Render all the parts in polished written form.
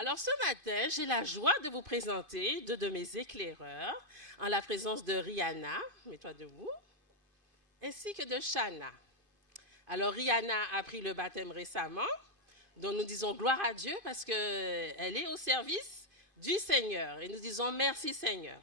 Alors ce matin, j'ai la joie de vous présenter deux de mes éclaireurs, en la présence de Rihanna, mets-toi debout, ainsi que de Shana. Alors Rihanna a pris le baptême récemment, dont nous disons gloire à Dieu parce qu'elle est au service du Seigneur et nous disons merci Seigneur.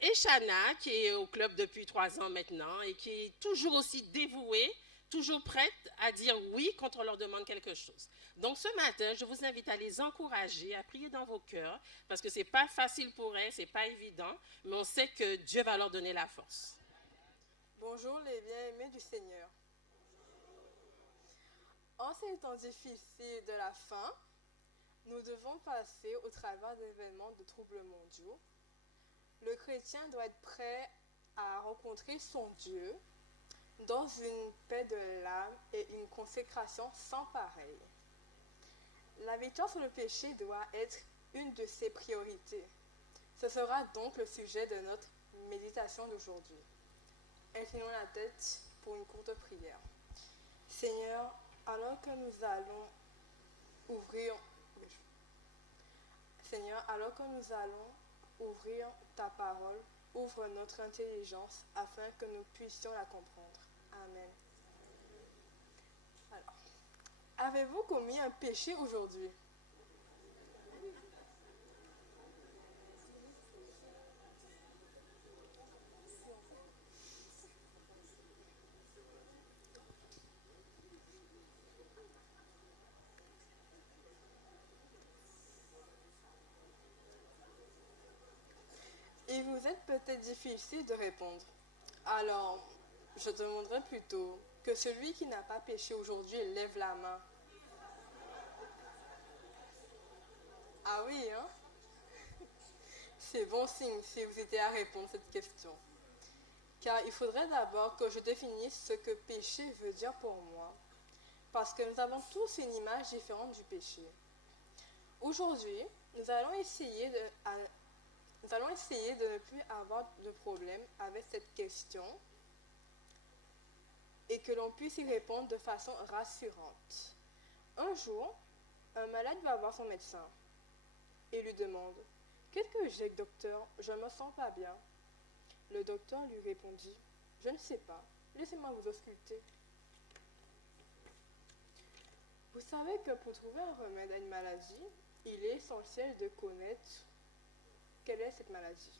Et Shana, qui est au club depuis 3 ans maintenant et qui est toujours aussi dévouée, toujours prête à dire oui quand on leur demande quelque chose. Donc ce matin, je vous invite à les encourager, à prier dans vos cœurs, parce que ce n'est pas facile pour elles, ce n'est pas évident, mais on sait que Dieu va leur donner la force. Bonjour les bien-aimés du Seigneur. En ces temps difficiles de la fin, nous devons passer au travers d'événements de troubles mondiaux. Le chrétien doit être prêt à rencontrer son Dieu dans une paix de l'âme et une consécration sans pareil. La victoire sur le péché doit être une de ses priorités. Ce sera donc le sujet de notre méditation d'aujourd'hui. Inclinons la tête pour une courte prière. Seigneur, alors que nous allons ouvrir ta parole, ouvre notre intelligence afin que nous puissions la comprendre. Amen. Alors, avez-vous commis un péché aujourd'hui? Il vous est peut-être difficile de répondre. Alors, je demanderai plutôt que celui qui n'a pas péché aujourd'hui lève la main. Ah oui, hein? C'est bon signe si vous étiez à répondre à cette question. Car il faudrait d'abord que je définisse ce que péché veut dire pour moi. Parce que nous avons tous une image différente du péché. Aujourd'hui, nous allons essayer de ne plus avoir de problème avec cette question et que l'on puisse y répondre de façon rassurante. Un jour, un malade va voir son médecin et lui demande « Qu'est-ce que j'ai, docteur? Je ne me sens pas bien. » Le docteur lui répondit « Je ne sais pas. Laissez-moi vous ausculter. » Vous savez que pour trouver un remède à une maladie, il est essentiel de connaître quelle est cette maladie.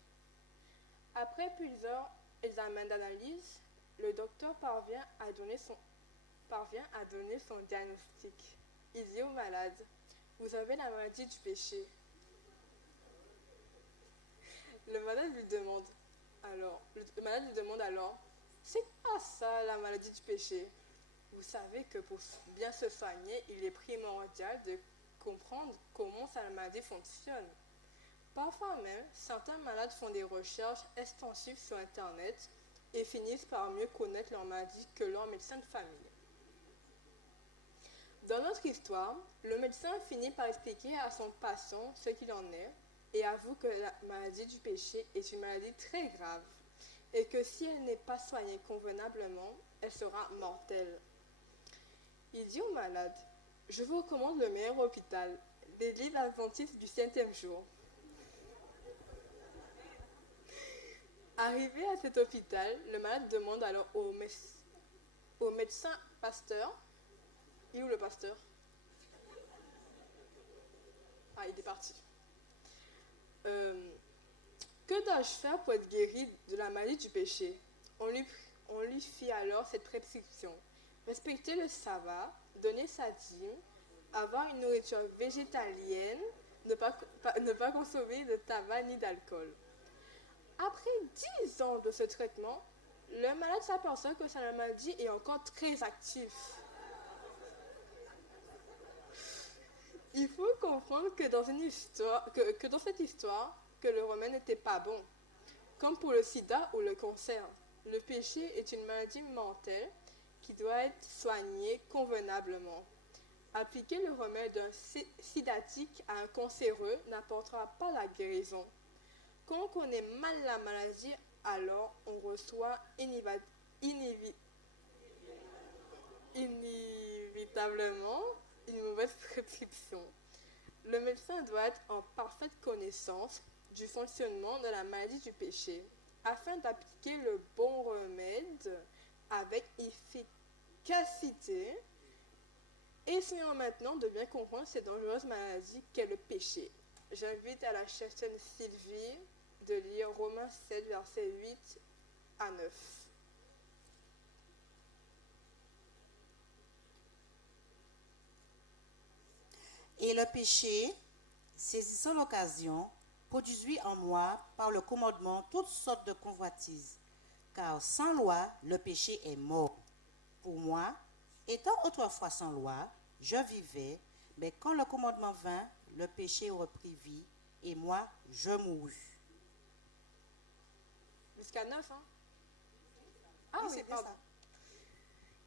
Après plusieurs examens d'analyse, le docteur parvient à donner son diagnostic. Il dit au malade, vous avez la maladie du péché. Le malade lui demande alors, c'est quoi ça la maladie du péché? Vous savez que pour bien se soigner, il est primordial de comprendre comment sa maladie fonctionne. Parfois même, certains malades font des recherches extensives sur Internet et finissent par mieux connaître leur maladie que leur médecin de famille. Dans notre histoire, le médecin finit par expliquer à son patient ce qu'il en est et avoue que la maladie du péché est une maladie très grave et que si elle n'est pas soignée convenablement, elle sera mortelle. Il dit au malade, je vous recommande le meilleur hôpital, l'Église adventiste du 7e jour. Arrivé à cet hôpital, le malade demande alors au médecin pasteur, il est où le pasteur? Ah, il est parti. Que dois-je faire pour être guéri de la maladie du péché? On lui fit alors cette prescription. Respecter le sabbat, donner sa dîme, avoir une nourriture végétalienne, ne pas consommer de tabac ni d'alcool. Après 10 ans de ce traitement, le malade s'aperçoit que sa maladie est encore très active. Il faut comprendre que dans cette histoire, que le remède n'était pas bon. Comme pour le sida ou le cancer, le péché est une maladie mortelle qui doit être soignée convenablement. Appliquer le remède d'un sidatique à un cancéreux n'apportera pas la guérison. Quand on connaît mal la maladie, alors on reçoit inévitablement une mauvaise prescription. Le médecin doit être en parfaite connaissance du fonctionnement de la maladie du péché afin d'appliquer le bon remède avec efficacité. Essayons maintenant de bien comprendre cette dangereuse maladie qu'est le péché. J'invite à la chrétienne Sylvie de lire Romains 7, versets 8 à 9. Et le péché, saisissant l'occasion, produisit en moi par le commandement toutes sortes de convoitises. Car sans loi, le péché est mort. Pour moi, étant autrefois sans loi, je vivais, mais quand le commandement vint, le péché reprit vie, et moi, je mourus. Jusqu'à 9, hein? Oui, c'est bien pardon. ça.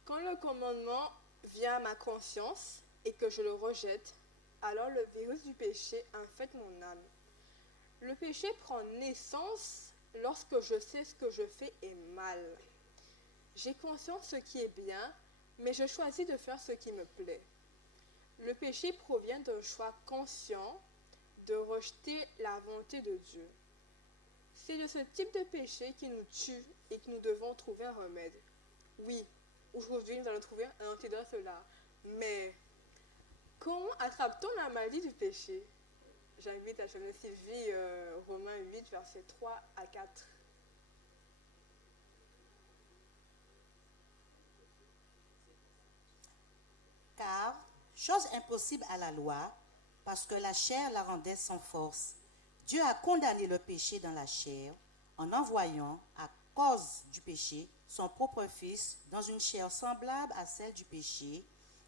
Quand le commandement vient à ma conscience et que je le rejette, alors le virus du péché infecte mon âme. Le péché prend naissance lorsque je sais ce que je fais est mal. J'ai conscience de ce qui est bien, mais je choisis de faire ce qui me plaît. Le péché provient d'un choix conscient de rejeter la volonté de Dieu. C'est de ce type de péché qui nous tue et que nous devons trouver un remède. Oui, aujourd'hui nous allons trouver un antidote à cela. Mais comment attrape-t-on la maladie du péché? J'invite à Chanel Sylvie, Romains 8, versets 3 à 4. Car, chose impossible à la loi, parce que la chair la rendait sans force, Dieu a condamné le péché dans la chair en envoyant, à cause du péché, son propre Fils dans une chair semblable à celle du péché,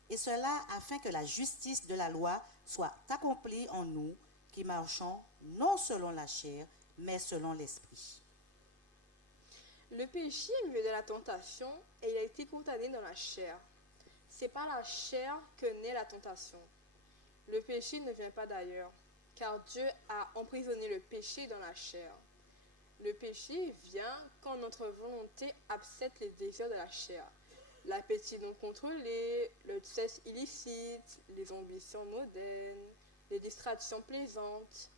et cela afin que la justice de la loi soit accomplie en nous qui marchons non selon la chair, mais selon l'esprit. Le péché est venu de la tentation et il a été condamné dans la chair. C'est par la chair que naît la tentation. Le péché ne vient pas d'ailleurs, car Dieu a emprisonné le péché dans la chair. Le péché vient quand notre volonté absède les désirs de la chair. L'appétit non contrôlé, le sexe illicite, les ambitions mondaines, les distractions plaisantes,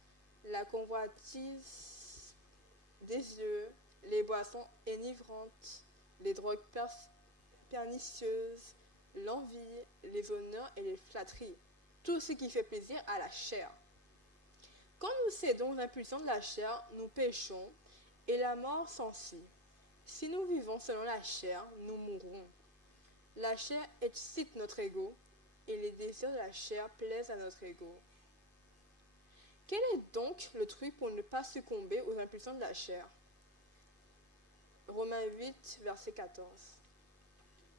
la convoitise des yeux, les boissons enivrantes, les drogues pernicieuses, l'envie, les honneurs et les flatteries. Tout ce qui fait plaisir à la chair. Quand nous cédons aux impulsions de la chair, nous péchons et la mort s'ensuit. Si nous vivons selon la chair, nous mourrons. La chair excite notre ego et les désirs de la chair plaisent à notre ego. Quel est donc le truc pour ne pas succomber aux impulsions de la chair? Romains 8, verset 14.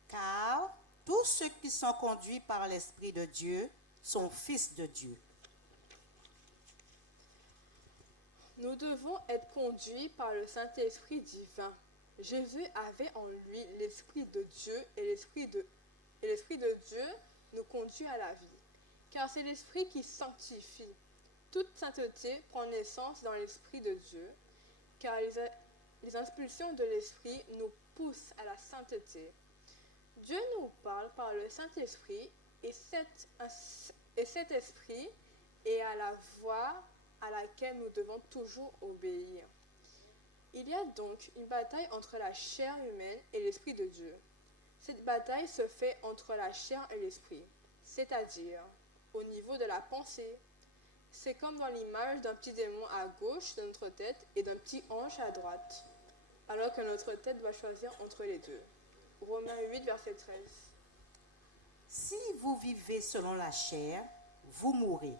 Car tous ceux qui sont conduits par l'Esprit de Dieu sont fils de Dieu. Nous devons être conduits par le Saint-Esprit divin. Jésus avait en lui l'Esprit de Dieu et l'Esprit de Dieu nous conduit à la vie. Car c'est l'Esprit qui sanctifie. Toute sainteté prend naissance dans l'Esprit de Dieu, car les impulsions de l'Esprit nous poussent à la sainteté. Dieu nous parle par le Saint-Esprit et cet Esprit est à la voix à laquelle nous devons toujours obéir. Il y a donc une bataille entre la chair humaine et l'Esprit de Dieu. Cette bataille se fait entre la chair et l'Esprit, c'est-à-dire au niveau de la pensée. C'est comme dans l'image d'un petit démon à gauche de notre tête et d'un petit ange à droite, alors que notre tête doit choisir entre les deux. Romains 8, verset 13. Si vous vivez selon la chair, vous mourrez.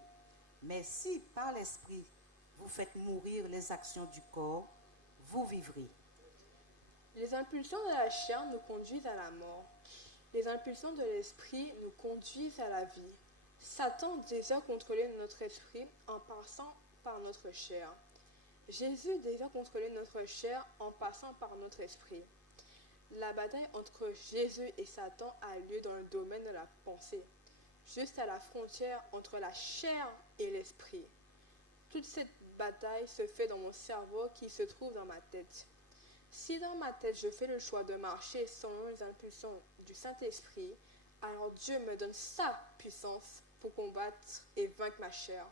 Mais si par l'Esprit vous faites mourir les actions du corps, vous vivrez. Les impulsions de la chair nous conduisent à la mort. Les impulsions de l'esprit nous conduisent à la vie. Satan désire contrôler notre esprit en passant par notre chair. Jésus désire contrôler notre chair en passant par notre esprit. La bataille entre Jésus et Satan a lieu dans le domaine de la pensée, juste à la frontière entre la chair et l'esprit. Toute cette bataille se fait dans mon cerveau qui se trouve dans ma tête. Si dans ma tête je fais le choix de marcher selon les impulsions du Saint-Esprit, alors Dieu me donne sa puissance pour combattre et vaincre ma chair.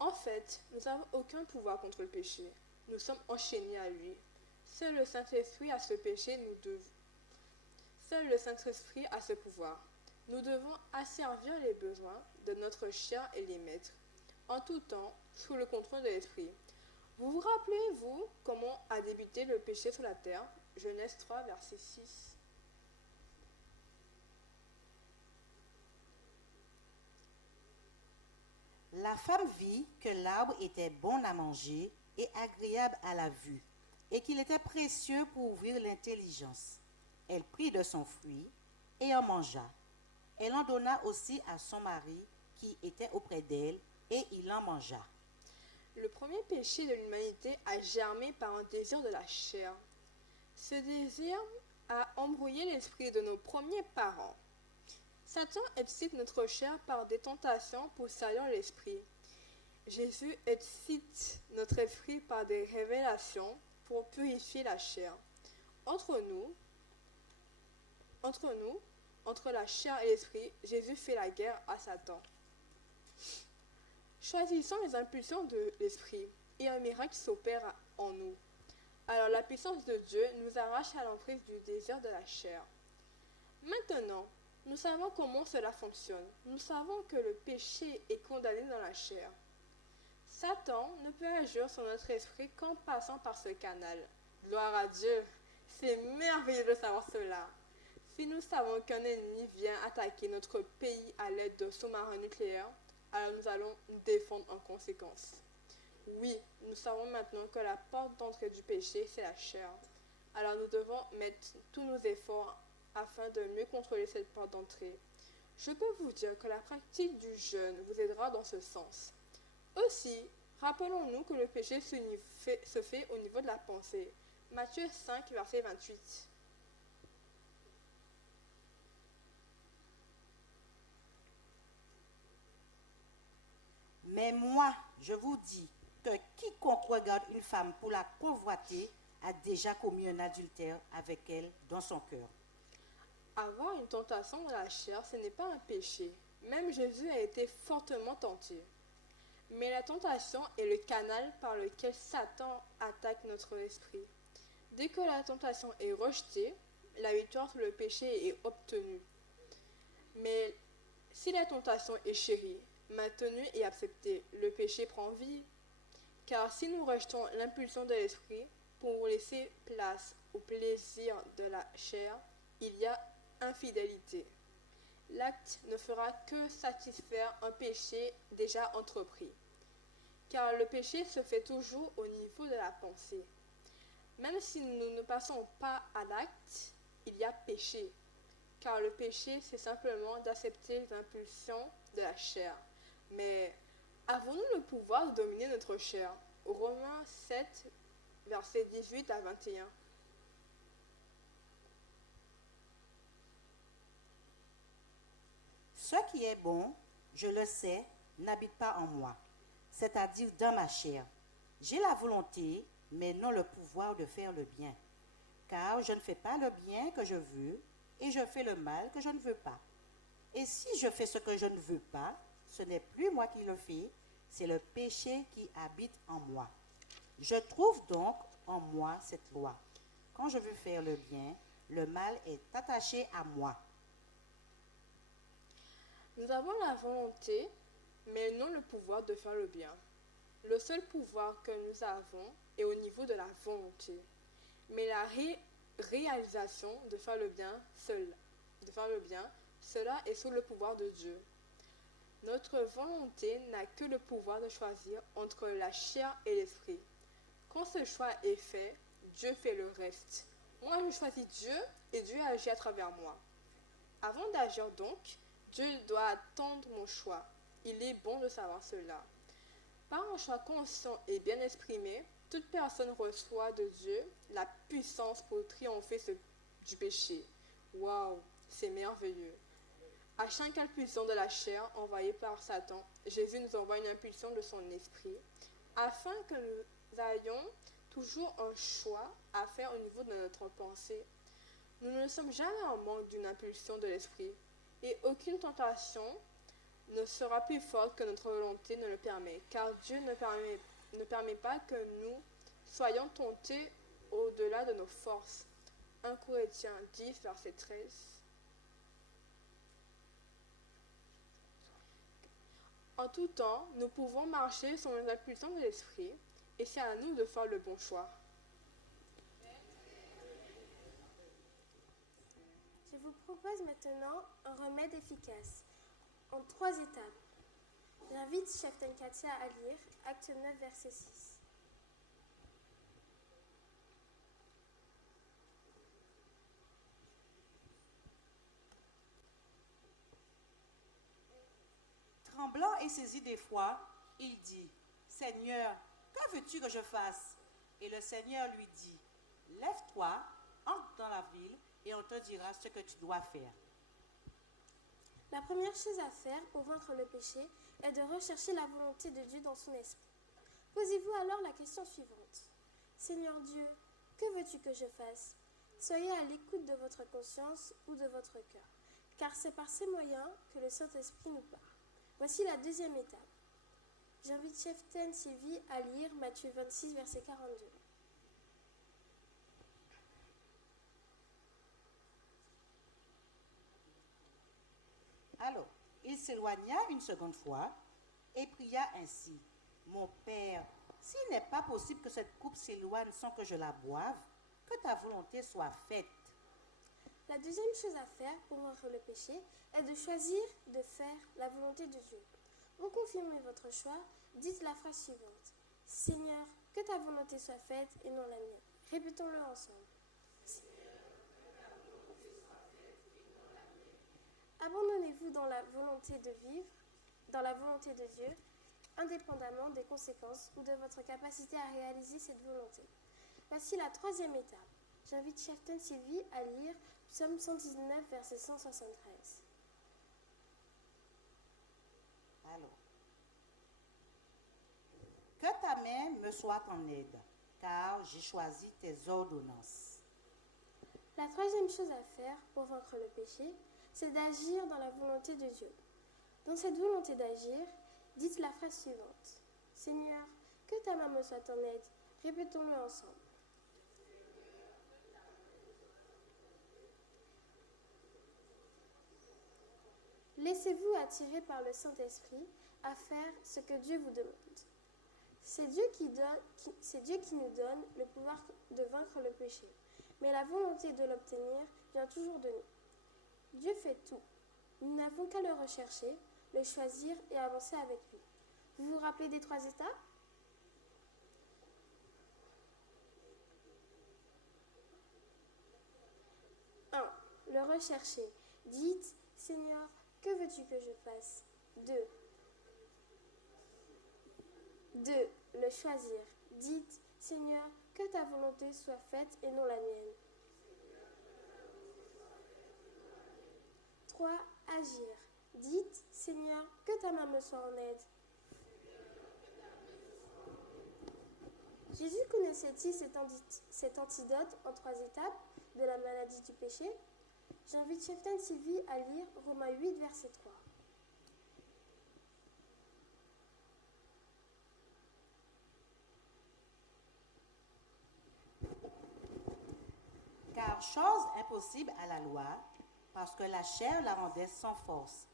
En fait, nous n'avons aucun pouvoir contre le péché. Nous sommes enchaînés à lui. Seul le Saint-Esprit a ce péché, Seul le Saint-Esprit a ce pouvoir. Nous devons asservir les besoins de notre chair et les mettre, en tout temps, sous le contrôle de l'Esprit. Vous rappelez-vous comment a débuté le péché sur la terre? Genèse 3, verset 6. La femme vit que l'arbre était bon à manger et agréable à la vue, et qu'il était précieux pour ouvrir l'intelligence. Elle prit de son fruit et en mangea. Elle en donna aussi à son mari qui était auprès d'elle, et il en mangea. Le premier péché de l'humanité a germé par un désir de la chair. Ce désir a embrouillé l'esprit de nos premiers parents. Satan excite notre chair par des tentations pour salir l'esprit. Jésus excite notre esprit par des révélations pour purifier la chair. Entre la chair et l'esprit, Jésus fait la guerre à Satan. Choisissons les impulsions de l'esprit et un miracle s'opère en nous. Alors la puissance de Dieu nous arrache à l'emprise du désir de la chair. Maintenant, nous savons comment cela fonctionne. Nous savons que le péché est condamné dans la chair. Satan ne peut agir sur notre esprit qu'en passant par ce canal. Gloire à Dieu! C'est merveilleux de savoir cela. Si nous savons qu'un ennemi vient attaquer notre pays à l'aide de sous-marins nucléaires, alors nous allons nous défendre en conséquence. Oui, nous savons maintenant que la porte d'entrée du péché, c'est la chair. Alors nous devons mettre tous nos efforts afin de mieux contrôler cette porte d'entrée. Je peux vous dire que la pratique du jeûne vous aidera dans ce sens. Aussi, rappelons-nous que le péché se fait au niveau de la pensée. Matthieu 5, verset 28. Mais moi, je vous dis que quiconque regarde une femme pour la convoiter a déjà commis un adultère avec elle dans son cœur. Avoir une tentation dans la chair, ce n'est pas un péché. Même Jésus a été fortement tenté. Mais la tentation est le canal par lequel Satan attaque notre esprit. Dès que la tentation est rejetée, la victoire sur le péché est obtenue. Mais si la tentation est chérie, maintenue et acceptée, le péché prend vie. Car si nous rejetons l'impulsion de l'esprit pour laisser place au plaisir de la chair, il y a infidélité. L'acte ne fera que satisfaire un péché déjà entrepris. Car le péché se fait toujours au niveau de la pensée. Même si nous ne passons pas à l'acte, il y a péché. Car le péché, c'est simplement d'accepter les impulsions de la chair. Mais avons-nous le pouvoir de dominer notre chair? Romains 7, versets 18 à 21. Ce qui est bon, je le sais, n'habite pas en moi, c'est-à-dire dans ma chair. J'ai la volonté, mais non le pouvoir de faire le bien. Car je ne fais pas le bien que je veux, et je fais le mal que je ne veux pas. Et si je fais ce que je ne veux pas, ce n'est plus moi qui le fais, c'est le péché qui habite en moi. Je trouve donc en moi cette loi. Quand je veux faire le bien, le mal est attaché à moi. Nous avons la volonté, mais non le pouvoir de faire le bien. Le seul pouvoir que nous avons est au niveau de la volonté. Mais la réalisation de faire le bien, cela est sous le pouvoir de Dieu. Notre volonté n'a que le pouvoir de choisir entre la chair et l'esprit. Quand ce choix est fait, Dieu fait le reste. Moi, je choisis Dieu et Dieu agit à travers moi. Avant d'agir donc, Dieu doit attendre mon choix. Il est bon de savoir cela. Par un choix conscient et bien exprimé, toute personne reçoit de Dieu la puissance pour triompher du péché. Waouh, c'est merveilleux. À chaque impulsion de la chair envoyée par Satan, Jésus nous envoie une impulsion de son esprit, afin que nous ayons toujours un choix à faire au niveau de notre pensée. Nous ne sommes jamais en manque d'une impulsion de l'esprit, et aucune tentation ne sera plus forte que notre volonté ne le permet, car Dieu ne permet pas que nous soyons tentés au-delà de nos forces. 1 Corinthiens 10, verset 13. En tout temps, nous pouvons marcher selon les impulsions de l'esprit, et c'est à nous de faire le bon choix. Je vous propose maintenant un remède efficace, en 3 étapes. J'invite Cheftain Katia à lire Acte 9, verset 6. Tremblant et saisi d'effroi, il dit, « Seigneur, que veux-tu que je fasse ?» Et le Seigneur lui dit, « Lève-toi, entre dans la ville, et on te dira ce que tu dois faire. » La première chose à faire pour vaincre le péché est de rechercher la volonté de Dieu dans son esprit. Posez-vous alors la question suivante. Seigneur Dieu, que veux-tu que je fasse? Soyez à l'écoute de votre conscience ou de votre cœur, car c'est par ces moyens que le Saint-Esprit nous parle. Voici la deuxième étape. J'invite Cheftain Sylvie à lire Matthieu 26, verset 42. Alors, il s'éloigna une seconde fois et pria ainsi, « Mon Père, s'il n'est pas possible que cette coupe s'éloigne sans que je la boive, que ta volonté soit faite. » La deuxième chose à faire pour vaincre le péché est de choisir de faire la volonté de Dieu. Pour confirmer votre choix, dites la phrase suivante. Seigneur, que ta volonté soit faite et non la mienne. Répétons-le ensemble. Abandonnez-vous dans la volonté de vivre, dans la volonté de Dieu, indépendamment des conséquences ou de votre capacité à réaliser cette volonté. Voici la troisième étape. J'invite Cheftain Sylvie à lire Psaume 119, verset 173. Alors, que ta main me soit en aide, car j'ai choisi tes ordonnances. La troisième chose à faire pour vaincre le péché, c'est d'agir dans la volonté de Dieu. Dans cette volonté d'agir, dites la phrase suivante. Seigneur, que ta main me soit en aide. Répétons-le ensemble. Laissez-vous attirer par le Saint-Esprit à faire ce que Dieu vous demande. C'est Dieu qui nous donne le pouvoir de vaincre le péché. Mais la volonté de l'obtenir vient toujours de nous. Dieu fait tout. Nous n'avons qu'à le rechercher, le choisir et avancer avec lui. Vous vous rappelez des 3 étapes? Un, le rechercher. Dites, Seigneur, que veux-tu que je fasse? 2. Le choisir. Dites, Seigneur, que ta volonté soit faite et non la mienne. 3. Agir. Dites, Seigneur, que ta main me soit en aide. Jésus connaissait-il cet antidote en 3 étapes de la maladie du péché? J'invite Cheftain Sylvie à lire Romains 8, verset 3. Car chose impossible à la loi, parce que la chair la rendait sans force.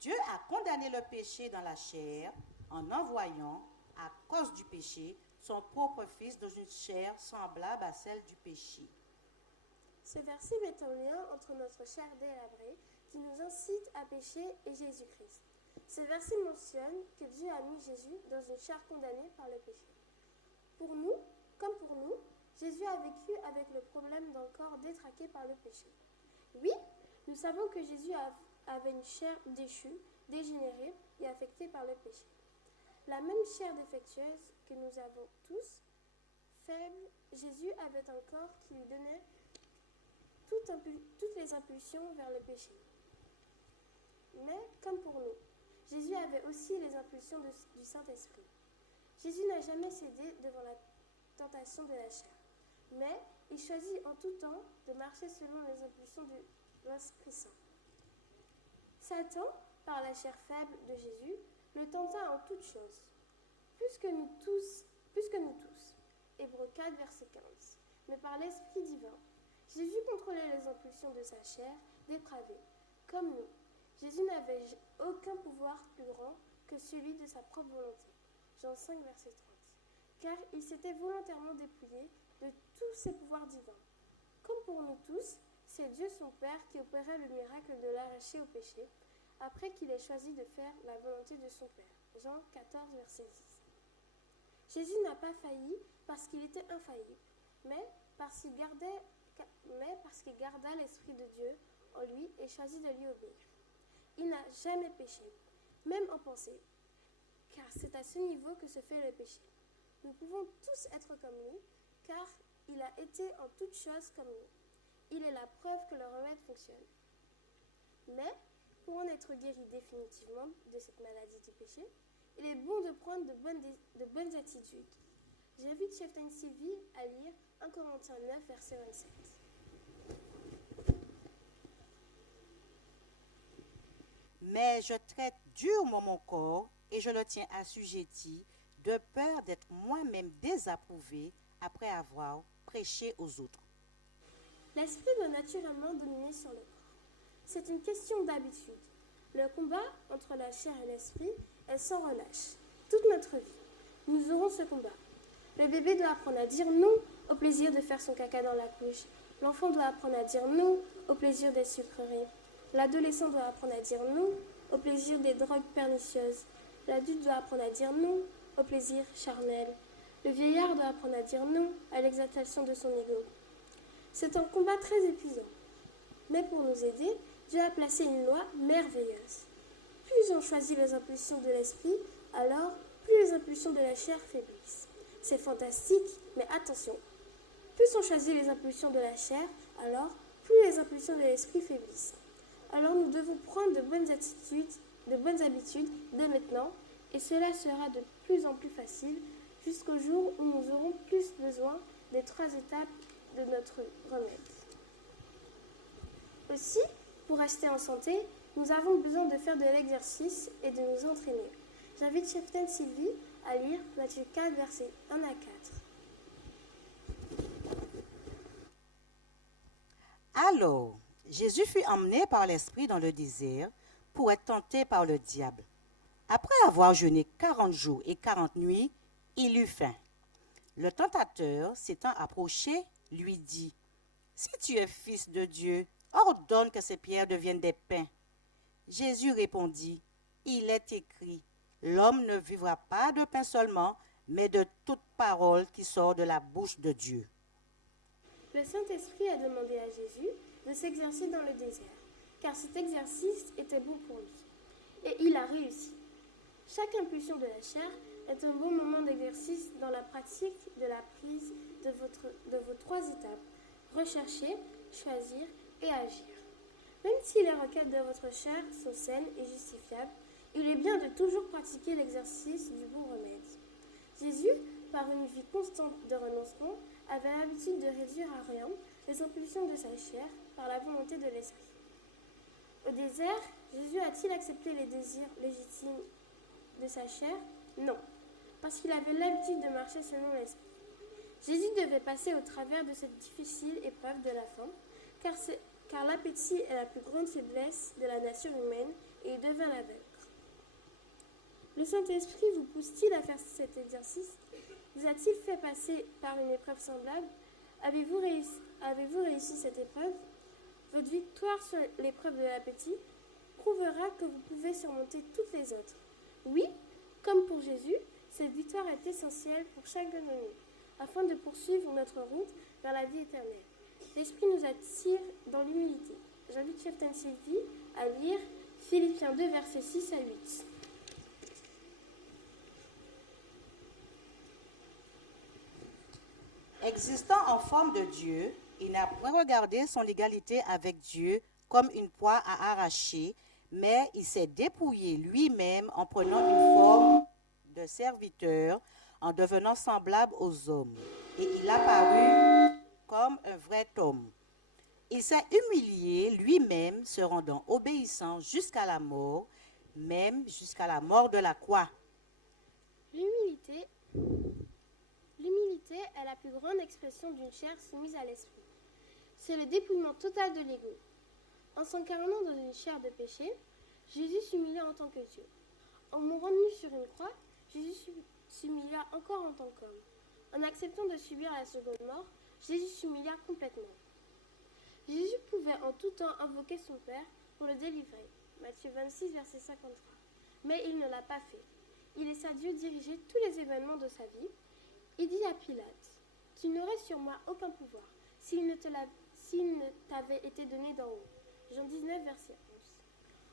Dieu a condamné le péché dans la chair en envoyant, à cause du péché, son propre Fils dans une chair semblable à celle du péché. Ce verset met un lien entre notre chair délabrée qui nous incite à pécher et Jésus-Christ. Ce verset mentionne que Dieu a mis Jésus dans une chair condamnée par le péché. Pour nous, comme pour nous, Jésus a vécu avec le problème d'un corps détraqué par le péché. Oui, nous savons que Jésus avait une chair déchue, dégénérée et affectée par le péché. La même chair défectueuse que nous avons tous, faible, Jésus avait un corps qui lui donnait toutes les impulsions vers le péché. Mais, comme pour nous, Jésus avait aussi les impulsions du Saint-Esprit. Jésus n'a jamais cédé devant la tentation de la chair, mais il choisit en tout temps de marcher selon les impulsions de l'Esprit Saint. Satan, par la chair faible de Jésus, le tenta en toutes choses. Plus que nous tous, Hébreux 4, verset 15, mais par l'Esprit divin. Jésus contrôlait les impulsions de sa chair dépravée, comme nous. Jésus n'avait aucun pouvoir plus grand que celui de sa propre volonté. Jean 5, verset 30. Car il s'était volontairement dépouillé de tous ses pouvoirs divins. Comme pour nous tous, c'est Dieu son Père qui opérait le miracle de l'arracher au péché, après qu'il ait choisi de faire la volonté de son Père. Jean 14, verset 10. Jésus n'a pas failli parce qu'il était infaillible, mais parce qu'il garda l'Esprit de Dieu en lui et choisit de lui obéir. Il n'a jamais péché, même en pensée, car c'est à ce niveau que se fait le péché. Nous pouvons tous être comme lui, car il a été en toutes choses comme nous. Il est la preuve que le remède fonctionne. Mais, pour en être guéri définitivement de cette maladie du péché, il est bon de prendre de bonnes attitudes. J'invite Cheftain Sylvie à lire 1 Corinthiens 9, verset 27. Mais je traite durement mon corps et je le tiens assujetti de peur d'être moi-même désapprouvé après avoir prêché aux autres. L'esprit doit naturellement dominer sur le corps. C'est une question d'habitude. Le combat entre la chair et l'esprit est sans relâche. Toute notre vie, nous aurons ce combat. Le bébé doit apprendre à dire non au plaisir de faire son caca dans la couche. L'enfant doit apprendre à dire non au plaisir des sucreries. L'adolescent doit apprendre à dire non au plaisir des drogues pernicieuses. L'adulte doit apprendre à dire non au plaisir charnel. Le vieillard doit apprendre à dire non à l'exaltation de son ego. C'est un combat très épuisant. Mais pour nous aider, Dieu a placé une loi merveilleuse. Plus on choisit les impulsions de l'esprit, alors plus les impulsions de la chair faiblissent. C'est fantastique, mais attention. Plus on choisit les impulsions de la chair, alors plus les impulsions de l'esprit faiblissent. Alors nous devons prendre de bonnes habitudes dès maintenant, et cela sera de plus en plus facile jusqu'au jour où nous aurons plus besoin des 3 étapes de notre remède. Aussi, pour rester en santé, nous avons besoin de faire de l'exercice et de nous entraîner. J'invite Cheftain Sylvie à lire Matthieu 4, versets 1 à 4. Alors, Jésus fut emmené par l'Esprit dans le désert pour être tenté par le diable. Après avoir jeûné 40 jours et 40 nuits, il eut faim. Le tentateur, s'étant approché, lui dit, « Si tu es fils de Dieu, ordonne que ces pierres deviennent des pains. » Jésus répondit, « Il est écrit, l'homme ne vivra pas de pain seulement, mais de toute parole qui sort de la bouche de Dieu. » Le Saint-Esprit a demandé à Jésus de s'exercer dans le désert, car cet exercice était bon pour lui. Et il a réussi. Chaque impulsion de la chair est un bon moment d'exercice dans la pratique de la prise de vos 3 étapes. Rechercher, choisir et agir. Même si les requêtes de votre chair sont saines et justifiables, il est bien de toujours pratiquer l'exercice du bon remède. Jésus, par une vie constante de renoncement, avait l'habitude de réduire à rien les impulsions de sa chair par la volonté de l'esprit. Au désert, Jésus a-t-il accepté les désirs légitimes de sa chair? Non, parce qu'il avait l'habitude de marcher selon l'esprit. Jésus devait passer au travers de cette difficile épreuve de la faim, car l'appétit est la plus grande faiblesse de la nature humaine et il devait la vaincre. Le Saint-Esprit vous pousse-t-il à faire cet exercice? Vous a-t-il fait passer par une épreuve semblable? Avez-vous réussi cette épreuve? Votre victoire sur l'épreuve de l'appétit prouvera que vous pouvez surmonter toutes les autres. Oui, comme pour Jésus, cette victoire est essentielle pour chacun de nous, afin de poursuivre notre route vers la vie éternelle. L'Esprit nous attire dans l'humilité. J'invite Cheftain Sylvie à lire Philippiens 2, versets 6 à 8. Existant en forme de Dieu, il n'a point regardé son égalité avec Dieu comme une proie à arracher, mais il s'est dépouillé lui-même en prenant une forme de serviteur, en devenant semblable aux hommes. Et il apparut comme un vrai homme. Il s'est humilié lui-même, se rendant obéissant jusqu'à la mort, même jusqu'à la mort de la croix. L'humilité est la plus grande expression d'une chair soumise à l'esprit. C'est le dépouillement total de l'ego. En s'incarnant dans une chair de péché, Jésus s'humilia en tant que Dieu. En mourant nu sur une croix, Jésus s'humilia encore en tant qu'homme. En acceptant de subir la seconde mort, Jésus s'humilia complètement. Jésus pouvait en tout temps invoquer son Père pour le délivrer. Matthieu 26, verset 53. Mais il ne l'a pas fait. Il laissa Dieu diriger tous les événements de sa vie. Il dit à Pilate, « Tu n'aurais sur moi aucun pouvoir s'il ne t'avait été donné d'en haut. » Jean 19, verset 11.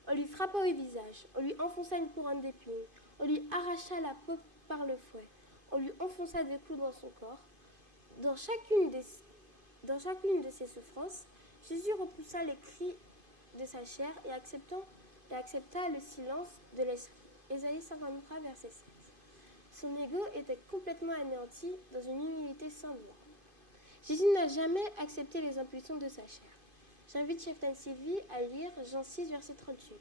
On lui frappa au visage, on lui enfonça une couronne d'épines, on lui arracha la peau par le fouet, on lui enfonça des clous dans son corps. Dans chacune de ses souffrances, Jésus repoussa les cris de sa chair et accepta le silence de l'esprit. Ésaïe 53, verset 7. Son ego était complètement anéanti dans une humilité sans loi. Jésus n'a jamais accepté les impulsions de sa chair. J'invite Cheftaine Sylvie à lire Jean 6, verset 38.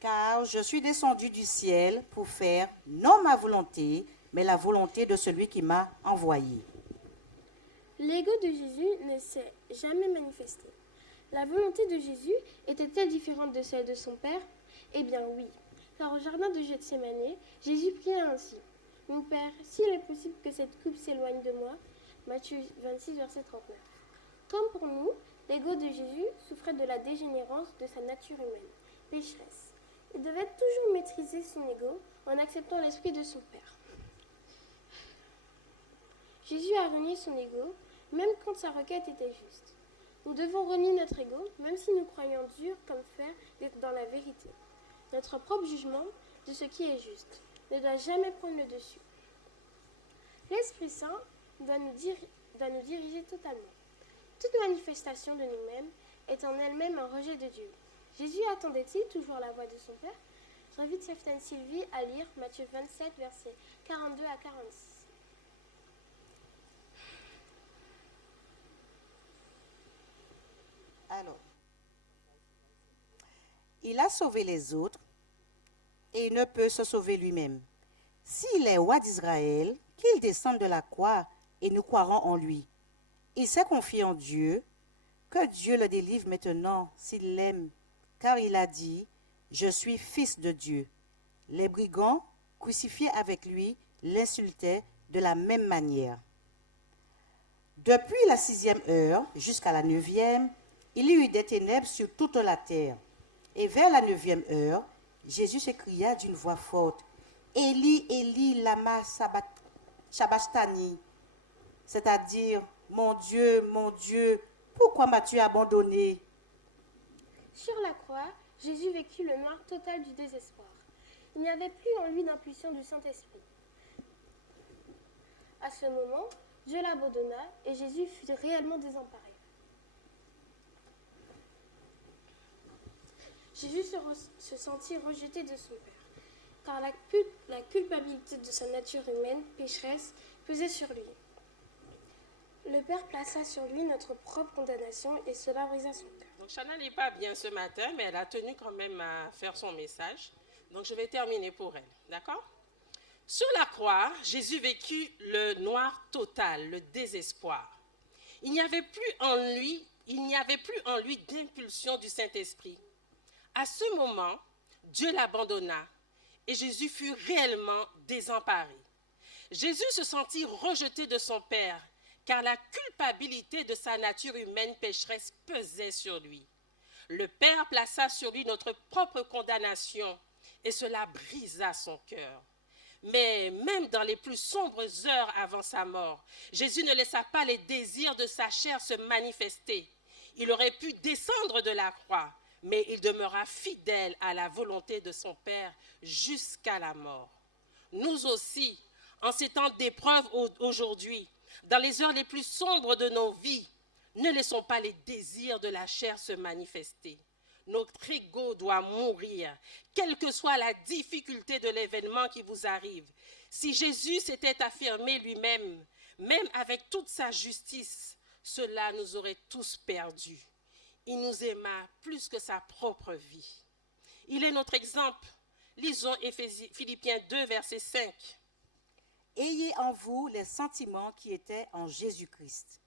Car je suis descendu du ciel pour faire non ma volonté, mais la volonté de celui qui m'a envoyé. L'ego de Jésus ne s'est jamais manifesté. La volonté de Jésus était-elle différente de celle de son Père? Eh bien oui, car au jardin de Gethsémani, Jésus pria ainsi. « Mon Père, s'il est possible que cette coupe s'éloigne de moi. » Matthieu 26, verset 39. Comme pour nous, l'ego de Jésus souffrait de la dégénérance de sa nature humaine, pécheresse. Il devait toujours maîtriser son ego en acceptant l'esprit de son Père. Jésus a renié son ego, même quand sa requête était juste. Nous devons renier notre ego, même si nous croyons dur comme fer d'être dans la vérité. Notre propre jugement de ce qui est juste ne doit jamais prendre le dessus. L'Esprit Saint doit nous diriger totalement. Toute manifestation de nous-mêmes est en elle-même un rejet de Dieu. Jésus attendait-il toujours la voix de son Père? J'invite Cheftaine Sylvie à lire Matthieu 27, versets 42 à 46. Alors, il a sauvé les autres et il ne peut se sauver lui-même. S'il est roi d'Israël, qu'il descende de la croix et nous croirons en lui. Il s'est confié en Dieu, que Dieu le délivre maintenant s'il l'aime, car il a dit, « Je suis fils de Dieu ». Les brigands, crucifiés avec lui, l'insultaient de la même manière. Depuis la 6e heure jusqu'à la 9e, il y eut des ténèbres sur toute la terre. Et vers la 9e heure, Jésus s'écria d'une voix forte, « Élie, Élie, lama sabachthani » c'est-à-dire, « Mon Dieu, pourquoi m'as-tu abandonné » Sur la croix, Jésus vécut le noir total du désespoir. Il n'y avait plus en lui d'impulsion du Saint-Esprit. À ce moment, Dieu l'abandonna et Jésus fut réellement désemparé. Jésus se sentit rejeté de son Père, car la culpabilité de sa nature humaine, pécheresse, pesait sur lui. Le Père plaça sur lui notre propre condamnation et cela brisa son cœur. Donc Chana n'est pas bien ce matin, mais elle a tenu quand même à faire son message. Donc je vais terminer pour elle, d'accord? Sur la croix, Jésus vécut le noir total, le désespoir. Il n'y avait plus en lui d'impulsion du Saint-Esprit. À ce moment, Dieu l'abandonna et Jésus fut réellement désemparé. Jésus se sentit rejeté de son Père, car la culpabilité de sa nature humaine pécheresse pesait sur lui. Le Père plaça sur lui notre propre condamnation et cela brisa son cœur. Mais même dans les plus sombres heures avant sa mort, Jésus ne laissa pas les désirs de sa chair se manifester. Il aurait pu descendre de la croix, mais il demeura fidèle à la volonté de son Père jusqu'à la mort. Nous aussi, en ces temps d'épreuve aujourd'hui, dans les heures les plus sombres de nos vies, ne laissons pas les désirs de la chair se manifester. Notre ego doit mourir, quelle que soit la difficulté de l'événement qui vous arrive. Si Jésus s'était affirmé lui-même, Même avec toute sa justice, cela nous aurait tous perdus. Il nous aima plus que sa propre vie. Il est notre exemple. Lisons Philippiens 2, verset 5. Ayez en vous les sentiments qui étaient en Jésus-Christ.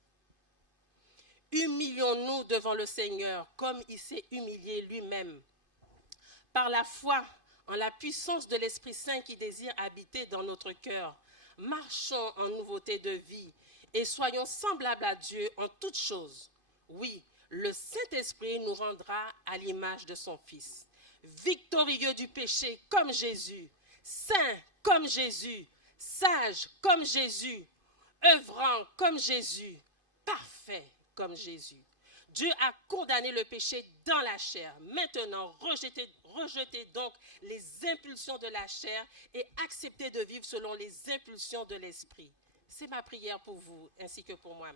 Humilions-nous devant le Seigneur comme il s'est humilié lui-même. Par la foi, en la puissance de l'Esprit Saint qui désire habiter dans notre cœur, marchons en nouveauté de vie et soyons semblables à Dieu en toutes choses. Oui, le Saint-Esprit nous rendra à l'image de son Fils. Victorieux du péché comme Jésus, saint comme Jésus, sage comme Jésus, œuvrant comme Jésus, parfait comme Jésus. Dieu a condamné le péché dans la chair. Maintenant, rejetez donc les impulsions de la chair et acceptez de vivre selon les impulsions de l'esprit. C'est ma prière pour vous ainsi que pour moi.